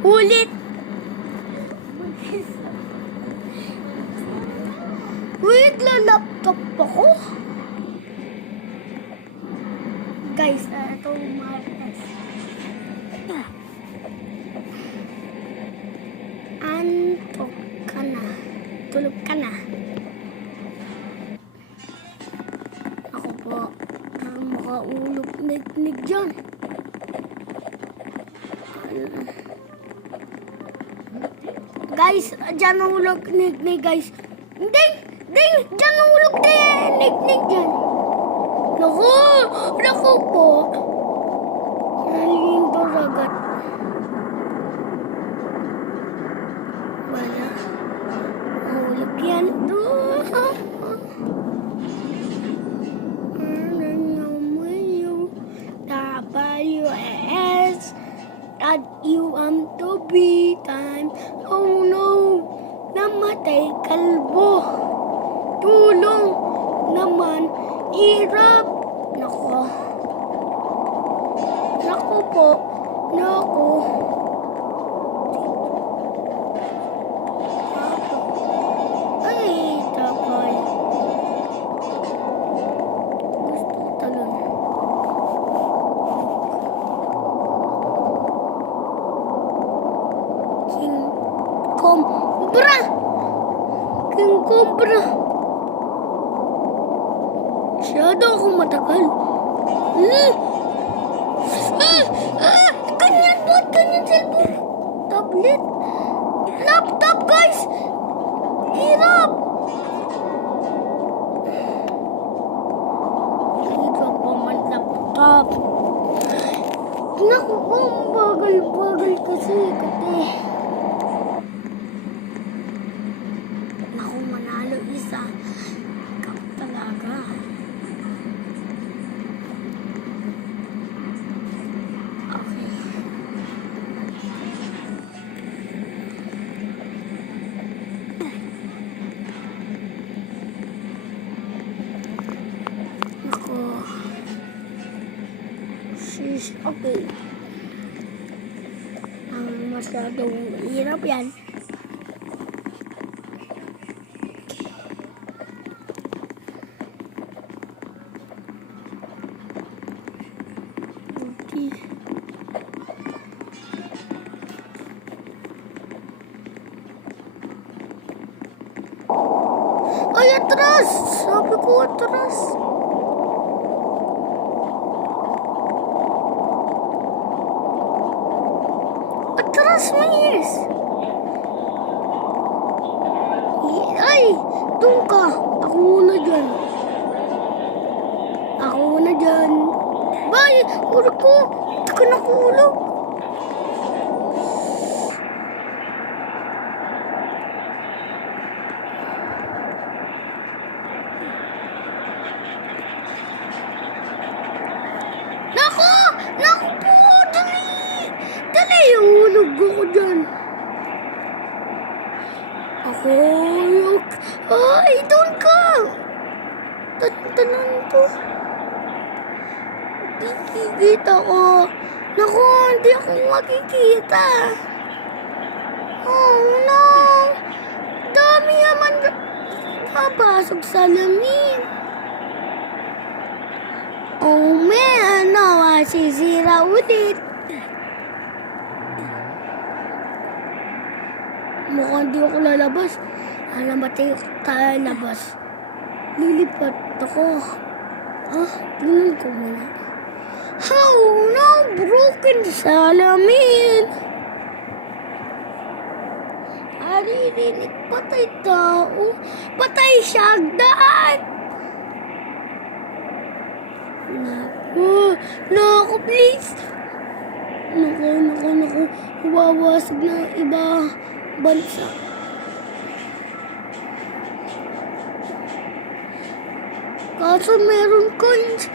Ulit. Wait, laptop ako. Guys, ito Martes. Antok ka na. Tulog ka na. Ako po, makaulog nig dyan. Guys, dyan nahulog nig guys. Hindi, dyan nahulog nig dyan. Naku po. Nalingin to ragat. Wala. Nahulog yan. WS at you to be time. Oh no, namatay kalbo. Tulong naman, hirap. Naku po, naku. Ay, tapay. Gusto talon. King Cobra. Masyado akong matagal. Ganyan po, ganyan cellphone. Tablet. Laptop, guys. Hirap. Hirap pa man laptop. Naku, bagal kasi. Naku, manalo isa. Ikaw talaga. Okay. Masyadong hirap yan. Okay. Ay, atras! Sabi ko atras. Yes. Ay, doon ka. Ako muna dyan. Bye! Ulog ko. Ito ka nakulog. Naku po! Dali! Ulog ako dyan. Ay, doon ka! Tanan po. Kikikita ko. Naku, hindi ako makikita. Oh no! Dami naman papasok sa lamin. Oh man, sisira ulit. Mukhang di ako lalabas. Namatay ako labas. Lilipat ako. Tingnan ko muna. How no? Broken salamin. Aririnig, patay tao. Patay siyagdaan. Naku, please. Naku. Wawasag na iba bansa. Kaso meron coins.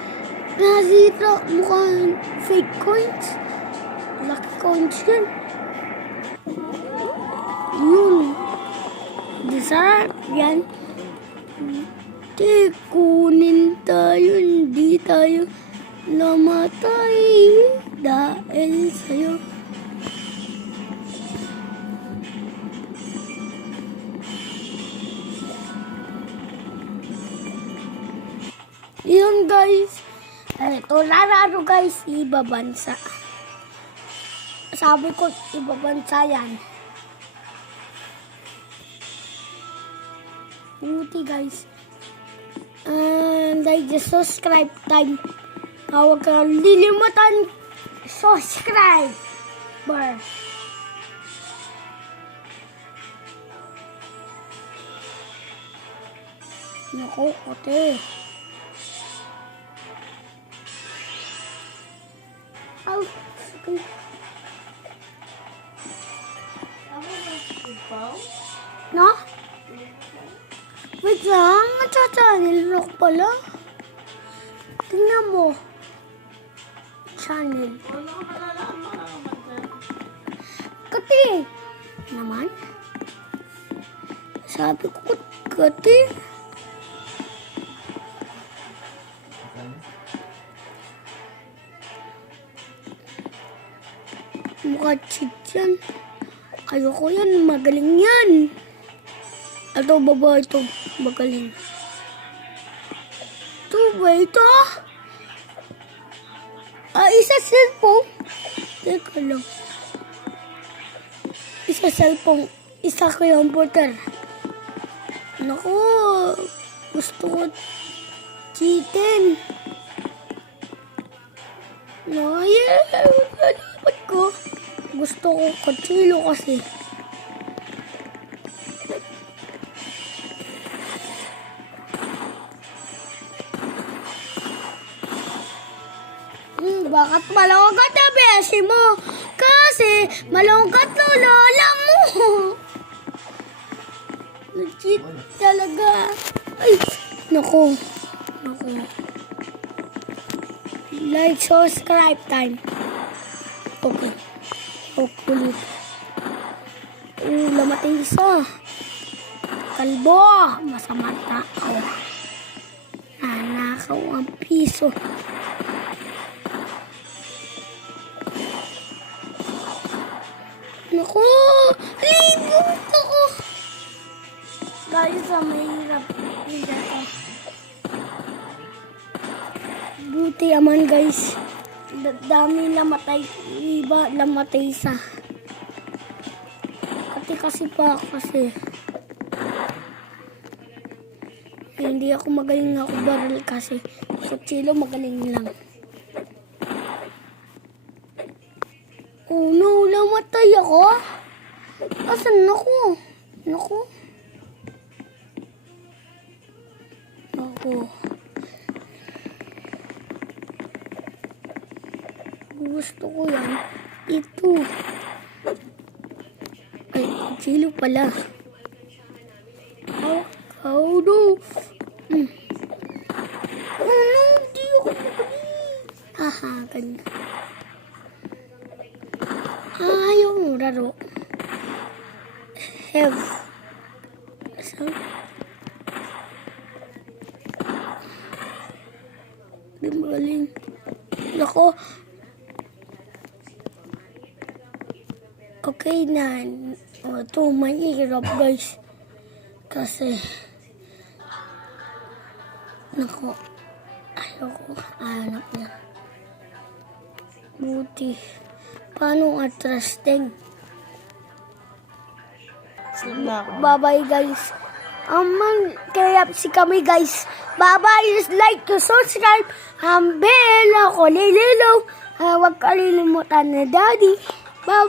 Nasira, mukhang fake coins. Lucky coins yun. Yun. Deserve yan. Di kunin tayo, hindi tayo namatay dahil sa'yo. guys. Ito, Lararo guys, ibabansa. Sabi ko, ibabansa yan. Buti guys. And like the subscribe time. Huwag ka lilimutan subscribe. Naku, kote. Ow, okay. No? Wait lang, channel lock pala. Tingnan mo. Channel. Kati. Naman. Sabi ko, kati. Mukha cheat yan. Ayoko yan. Magaling yan. Ito, baba ito. Magaling. Ito ba ito? Isa cellphone. Teka lang. Isa cellphone. Isa computer. Naku. Gusto ko cheatin. No, yeah. Dapat ko. Gusto ko kachilo kasi. Bakit malungkot na beshi mo? Kasi malungkot na lola mo. Nag-cheat talaga. Ay, naku. Naku. Like, subscribe time. Okay. Hopefully. Lamatay isa. Kalbo. Masama tao. Nanakaw ang piso. Naku! Libot ako! Guys, mahirap. Buti naman guys. Dami namatay. Iba namatay isa. Kasi pa kasi. Hindi ako magaling ako baril kasi. Kutsilo magaling lang. Oh no, namatay ako. Asan ako? Naku. Naku. Gusto ko yan. Ito. Ay, silo pala. Oh no. Oh no, di ako magaling. Haha, ganda. Ayaw mo laro. Have. So. Di magaling. Nako. Okay na. Ito, mahirap guys. Kasi. Nako. Ayoko. Hanap na. Buti. Paano interesting? Bye-bye guys. Kaya si kami guys. Bye-bye. Like to subscribe. Bell ako lililaw. Huwag kalilimutan na daddy. Bye.